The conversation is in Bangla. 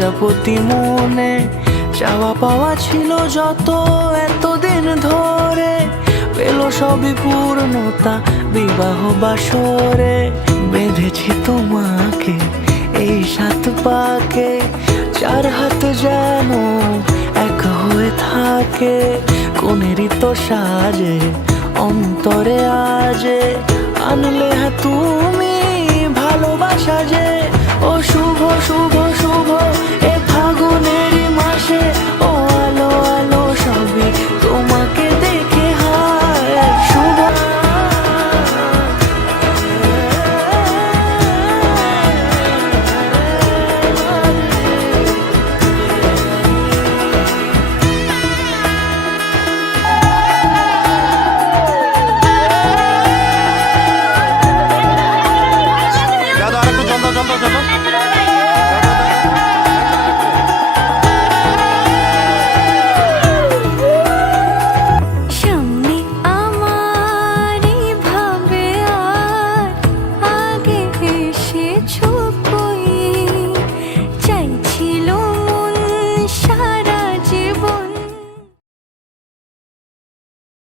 প্রজাপতি মনে চাওয়া পাওয়া ছিল যত এতদিন ধরে, পেল সবই পূর্ণতা বিবাহ বাসরে। বেঁধেছি তোমাকে এই 7 পাকে, 4 হাত যেন এক হয়ে থাকে। কোনেরই তো সাজে অন্তরে আজে আনলে তুমি ভালোবাসা যে। ও শুভ শুভ